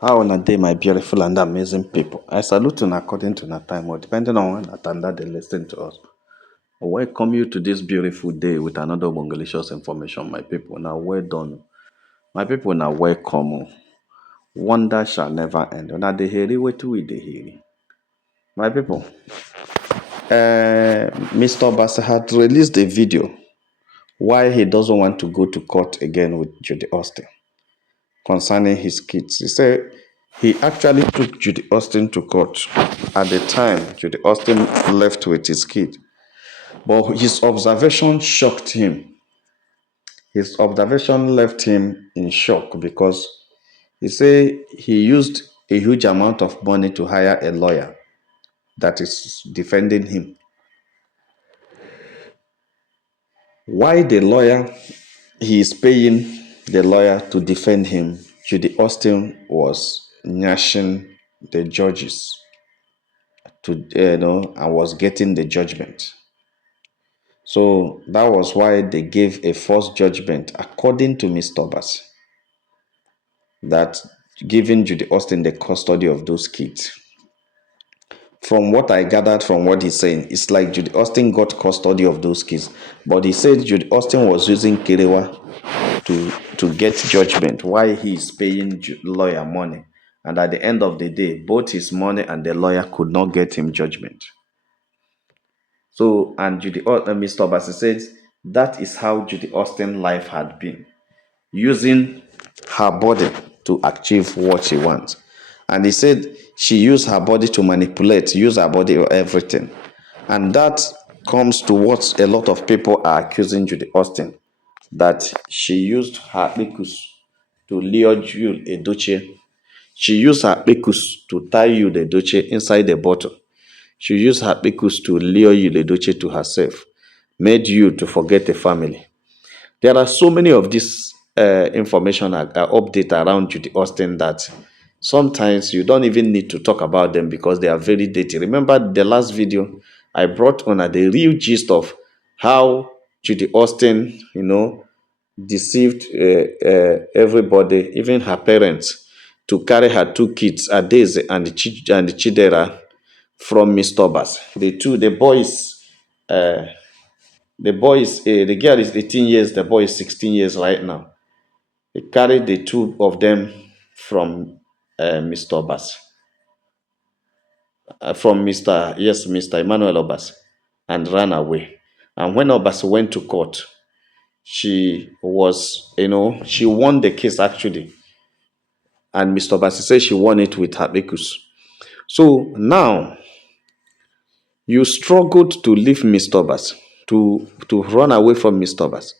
How on a day, my beautiful and amazing people. I salute you according to the time, or depending on when that and that they listen to us. I welcome you to this beautiful day with another Bongalicious information, my people. Now, well done. My people, now welcome. Wonder shall never end. Now, the hearing, wait till we the hearing. My people, Mr. Obasi had released a video why he doesn't want to go to court again with Judy Austin concerning his kids. He said he actually took Judy Austin to court at the time Judy Austin left with his kid. But his observation shocked him. His observation left him in shock because he said he used a huge amount of money to hire a lawyer that is defending him. Why the lawyer he is paying the lawyer to defend him, Judy Austin was gnashing the judges to and was getting the judgment. So that was why they gave a false judgment, according to Mr. Obasi, that giving Judy Austin the custody of those kids. From what I gathered from what he's saying, it's like Judy Austin got custody of those kids, but he said Judy Austin was using Kerewa to get judgment why he is paying lawyer money, and at the end of the day, both his money and the lawyer could not get him judgment. So, and Mr. Obasi says that is how Judy Austin life had been, using her body to achieve what she wants. And he said she used her body to manipulate, use her body for everything. And that comes to what a lot of people are accusing Judy Austin, that she used her pikus to lure Yul Edochie. She used her pikus to tie Yul Edochie inside the bottle. She used her pikus to lure Yul Edochie to herself, made you to forget the family. There are so many of this information update around Judy Austin that sometimes you don't even need to talk about them because they are very dirty. Remember the last video I brought on the real gist of how Judy Austin, deceived everybody, even her parents, to carry her two kids, Adeze and Chidera, from Mr. Obasi. The girl is 18 years, the boy is 16 years right now. He carried the two of them from Mr. Obasi, from Mr. Emmanuel Obasi, and ran away. And when Obasi went to court, she won the case actually. And Mr. Obasi said she won it with her because. So now, you struggled to leave Mr. Obasi, to run away from Mr. Obasi,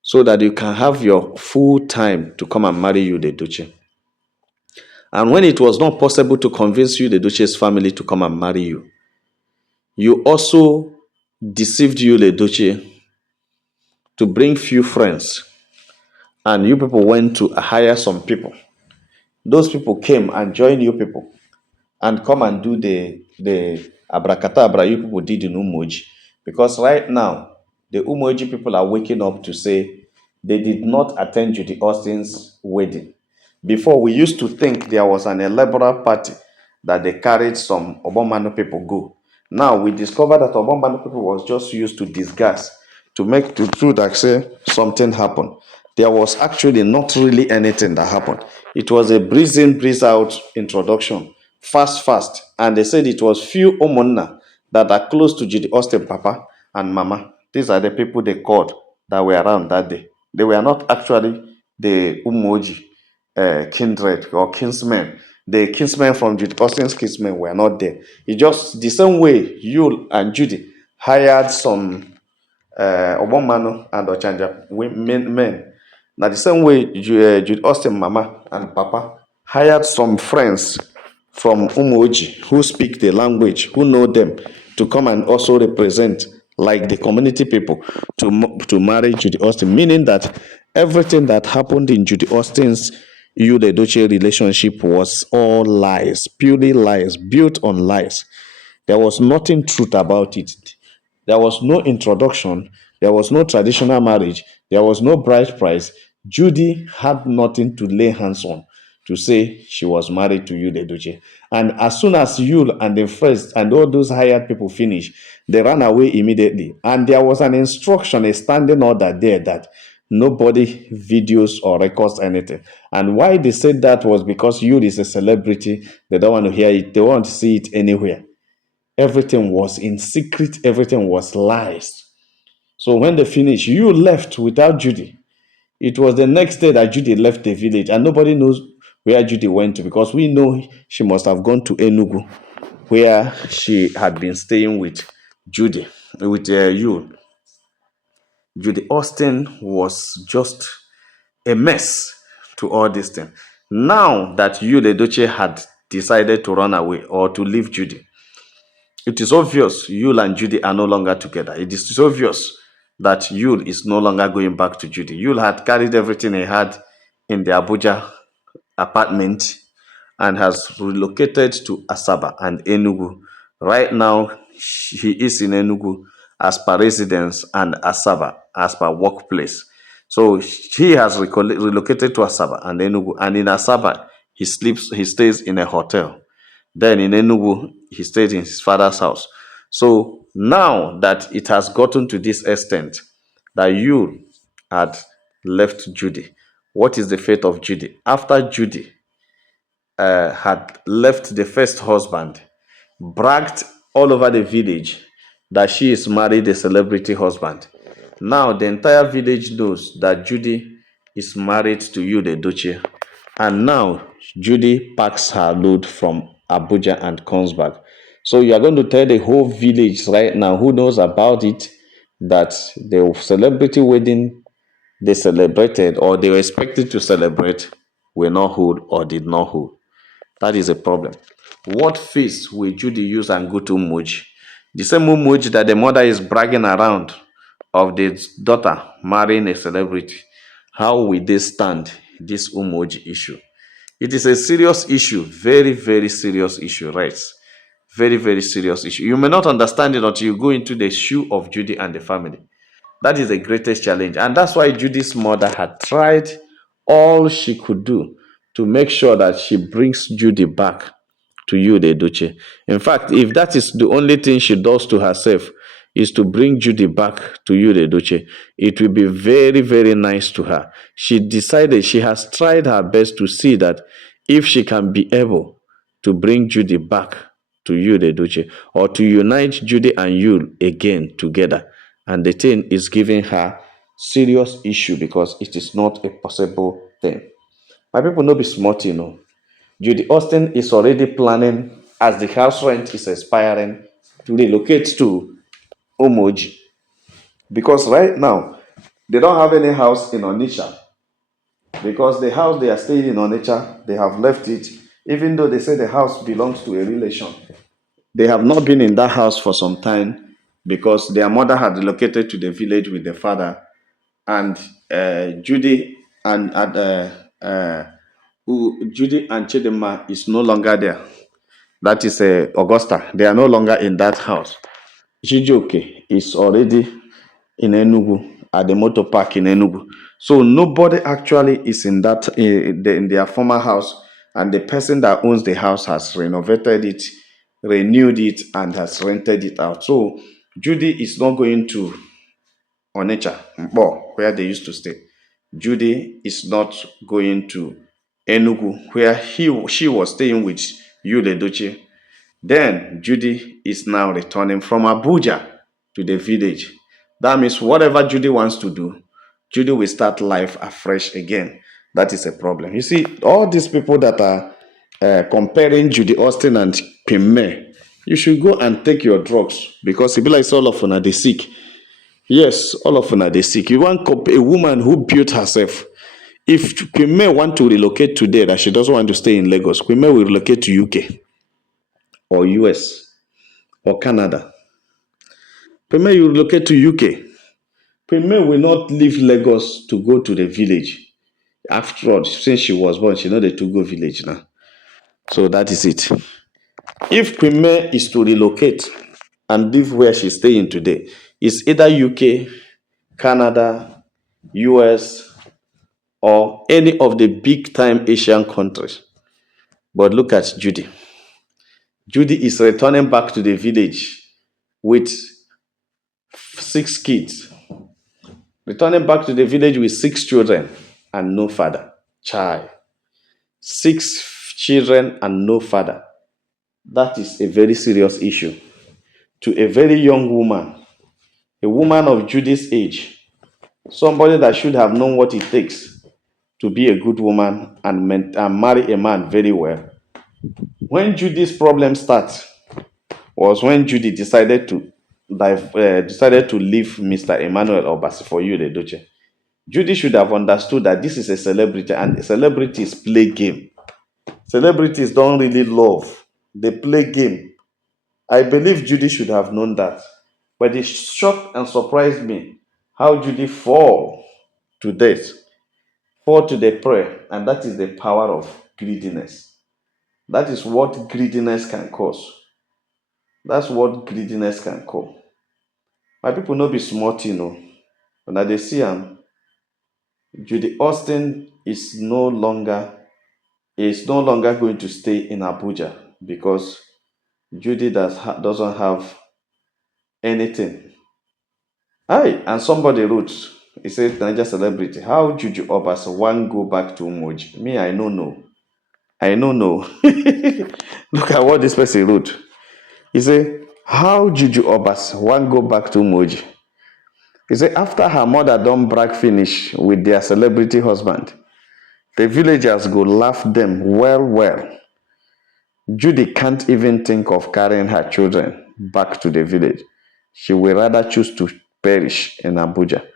so that you can have your full time to come and marry you, the Duce. And when it was not possible to convince you, the Duce's family, to come and marry you, you also deceived you, the Duce, to bring few friends. And you people went to hire some people. Those people came and joined you people and come and do the abracadabra you people did in Umoji. Because right now, the Umoji people are waking up to say they did not attend Judy Austin's wedding. Before, we used to think there was an elaborate party that they carried some Obomano people go. Now, we discovered that Obomano people was just used to disguise to make the truth that say something happened. There was actually not really anything that happened. It was a breeze in, breeze out introduction, fast. And they said it was few Omonna that are close to Judy Austin, Papa and Mama. These are the people they called that were around that day. They were not actually the Umoji kindred or kinsmen. The kinsmen from Judy Austin's kinsmen were not there. It just the same way you and Judy hired some Obomano and Ochanja men. Now the same way Judy Austin Mama and Papa hired some friends from Umoji who speak the language, who know them, to come and also represent like the community people to marry Judy Austin, meaning that everything that happened in Judy Austin's Yul Edochie relationship was all lies, purely lies, built on lies. There was nothing truth about it. There was no introduction. There was no traditional marriage. There was no bride price. Judy had nothing to lay hands on. to say she was married to Yul Edochie. And as soon as Yul and the first and all those hired people finished, they ran away immediately. And there was an instruction, a standing order there that nobody videos or records anything. And why they said that was because Yul is a celebrity. They don't want to hear it. They want to see it anywhere. Everything was in secret. Everything was lies. So when they finished, Yul left without Judy. It was the next day that Judy left the village, and nobody knows where Judy went to because we know she must have gone to Enugu, where she had been staying with Judy, with you. Judy Austin was just a mess to all this thing. Now that Yul Edochie had decided to run away or to leave Judy, it is obvious Yul and Judy are no longer together. It is obvious that Yul is no longer going back to Judy. Yul had carried everything he had in the Abuja apartment and has relocated to Asaba and Enugu. Right now, he is in Enugu as per residence and Asaba as per workplace. So he has relocated to Asaba and Enugu, and in Asaba he stays in a hotel. Then in Enugu, he stayed in his father's house. So now that it has gotten to this extent that you had left Judy, what is the fate of Judy? After Judy had left the first husband, bragged all over the village that she is married a celebrity husband. Now the entire village knows that Judy is married to Yul Edochie. And now Judy packs her load from Abuja and comes back. So you are going to tell the whole village right now who knows about it that the celebrity wedding they celebrated or they were expected to celebrate were not hold or did not hold. That is a problem. What face will Judy use and go to Umoji? The same Umoji that the mother is bragging around of the daughter marrying a celebrity. How will they stand this Umoji issue? It is a serious issue, very, very serious issue, right? Very, very serious issue. You may not understand it until you go into the shoe of Judy and the family. That is the greatest challenge. And that's why Judy's mother had tried all she could do to make sure that she brings Judy back to you, the Edochie. In fact, if that is the only thing she does to herself, is to bring Judy back to you, the Edochie, it will be very, very nice to her. She decided, she has tried her best to see that if she can be able to bring Judy back to you, the Edochie, or to unite Judy and you again together. And the thing is giving her serious issue because it is not a possible thing. My people no be smart, you know. Judy Austin is already planning, as the house rent is expiring, to relocate to Umoji. Because right now, they don't have any house in Onitsha. Because the house they are staying in Onitsha, they have left it, even though they say the house belongs to a relation. They have not been in that house for some time because their mother had relocated to the village with the father, and Judy and Judy and Chidema is no longer there. That is Augusta. They are no longer in that house. Chijioke is already in Enugu at the motor park in Enugu. So nobody actually is in that in their former house, and the person that owns the house has renovated it, renewed it, and has rented it out. So Judy is not going to Onitsha, where they used to stay. Judy is not going to Enugu, where she was staying with Yul Edochie. Then Judy is now returning from Abuja to the village. That means whatever Judy wants to do, Judy will start life afresh again. That is a problem. You see, all these people that are comparing Judy Austin and Pime, you should go and take your drugs because it be like all of them are they sick. Yes, all of them are they sick. You want a woman who built herself. If Pime want to relocate today, that she doesn't want to stay in Lagos, Pime will relocate to UK or US or Canada. Pime, you relocate to UK. Pime will not leave Lagos to go to the village. After all, since she was born, she know the to go village now. So that is it. If Pime is to relocate and live where she's staying today, it's either UK, Canada, US, or any of the big time Asian countries. But look at Judy. Judy is returning back to the village with 6 kids, returning back to the village with 6 children and no father. Child. 6 children and no father. That is a very serious issue to a very young woman, a woman of Judy's age, somebody that should have known what it takes to be a good woman and marry a man very well. When Judy's problem starts was when Judy decided to leave Mr. Emmanuel Obasi for you, the Doche. Judy should have understood that this is a celebrity and celebrities play game. Celebrities don't really love, they play game. I believe Judy should have known that. But it shocked and surprised me how Judy to this, fall to the prey, and that is the power of greediness. That is what greediness can cause. That's what greediness can cause. My people no be smart, you know. When I dey see am, Judy Austin is no longer going to stay in Abuja because Judy doesn't have anything. Hi, and somebody wrote, he said, Niger celebrity, how Juju Obas one go back to Umoji? Me, I don't know. I don't know. Look at what this person wrote. He said, how Juju Obas one go back to Umoji? He said, after her mother don't brag finish with their celebrity husband, the villagers go laugh them well. Judy can't even think of carrying her children back to the village. She will rather choose to perish in Abuja.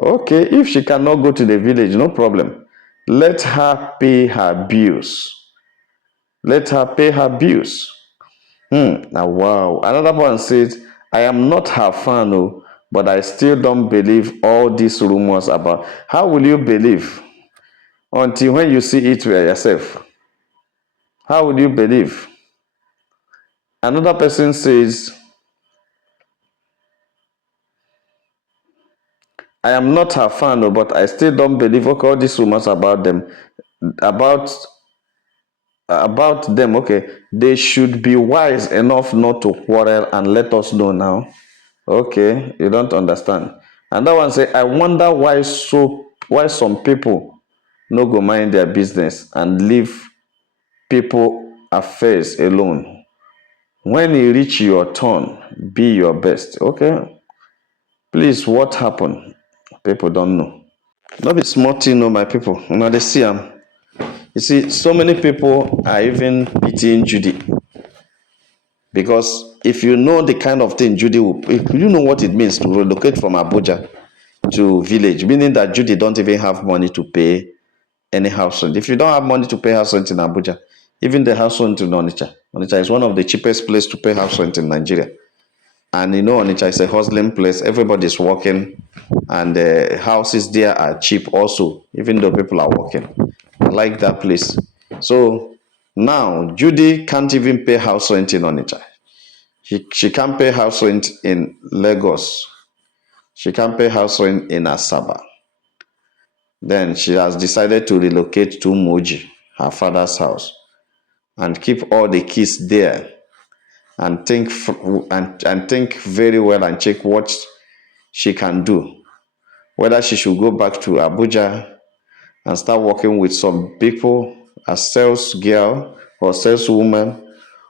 Okay, if she cannot go to the village, no problem. Let her pay her bills. Let her pay her bills. Now, wow. Another one says, I am not her fan, oh, but I still don't believe all these rumors about. How will you believe until when you see it for yourself? How will you believe? Another person says, I am not her fan, oh, but I still don't believe all these rumors about them. About them, okay, they should be wise enough not to quarrel and let us know now. Okay, you don't understand. And that one say, I wonder why some people no go mind their business and leave people affairs alone. When you reach your turn, be your best. Okay, please, what happened? People don't know. Not be smart, you know, my people. Now they see them. You see, so many people are even pitying Judy. Because if you know the kind of thing Judy will, if you know what it means to relocate from Abuja to village, meaning that Judy don't even have money to pay any house rent. If you don't have money to pay house rent in Abuja, even the house rent in Onitsha is one of the cheapest place to pay house rent in Nigeria. And you know, Onitsha is a hustling place. Everybody's working, and the houses there are cheap also, even though people are working. I like that place. So now Judy can't even pay house rent in Onitsha. She can't pay house rent in Lagos. She can't pay house rent in Asaba. Then she has decided to relocate to Umoji, her father's house, and keep all the kids there and think very well and check what she can do. Whether she should go back to Abuja and start working with some people as sales girl or saleswoman,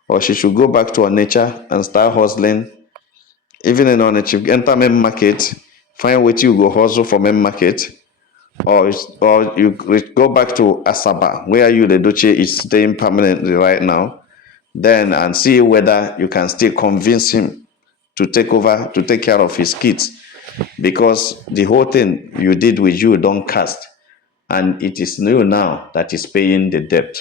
or she should go back to her nature and start hustling. Even in Onitsha, enter main market, find what you go hustle for main market, or you go back to Asaba, where you the Duce is staying permanently right now, then and see whether you can still convince him to take care of his kids, because the whole thing you did with you don't cast, and it is you now that is paying the debt.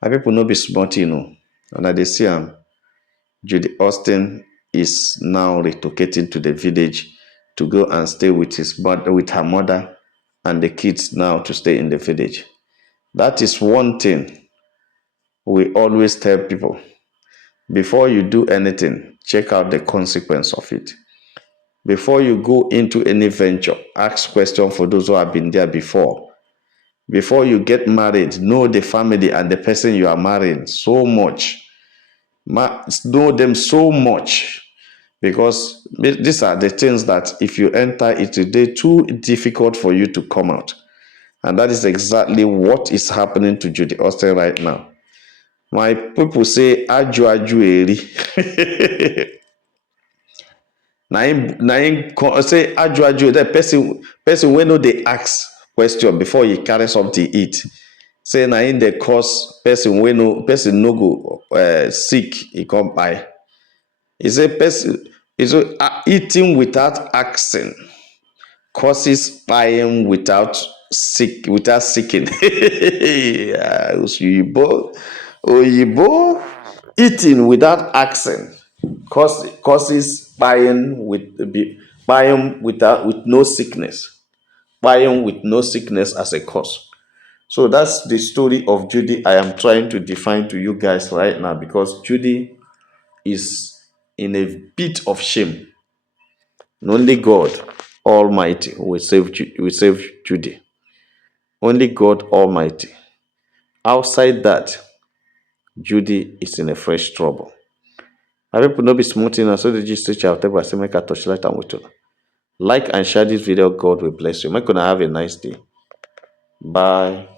My people no be smart, you know, and they see Judy Austin is now relocating to the village to go and stay with her mother and the kids now to stay in the village. That is one thing we always tell people. Before you do anything, check out the consequence of it. Before you go into any venture, ask questions for those who have been there before. Before you get married, know the family and the person you are marrying so much. Know them so much, because these are the things that if you enter it today, too difficult for you to come out. And that is exactly what is happening to Judy Austin right now. My people say aju aju eri. Say aju aju, that person when no they ask question before you carry something eat. Say na in the cause person no go sick, he come buy. He say person is eating without asking causes buying without seeking. Yeah, Oyibo eating without asking causes buying with no sickness. Buying with no sickness as a cause. So that's the story of Judy I am trying to define to you guys right now, because Judy is in a bit of shame. And only God Almighty will save Judy. Only God Almighty. Outside that, Judy is in a fresh trouble. My people no be small thing, so the gist teacher will tell us make a touchlight and with you. Like and share this video. God will bless you. Make gonna have a nice day. Bye.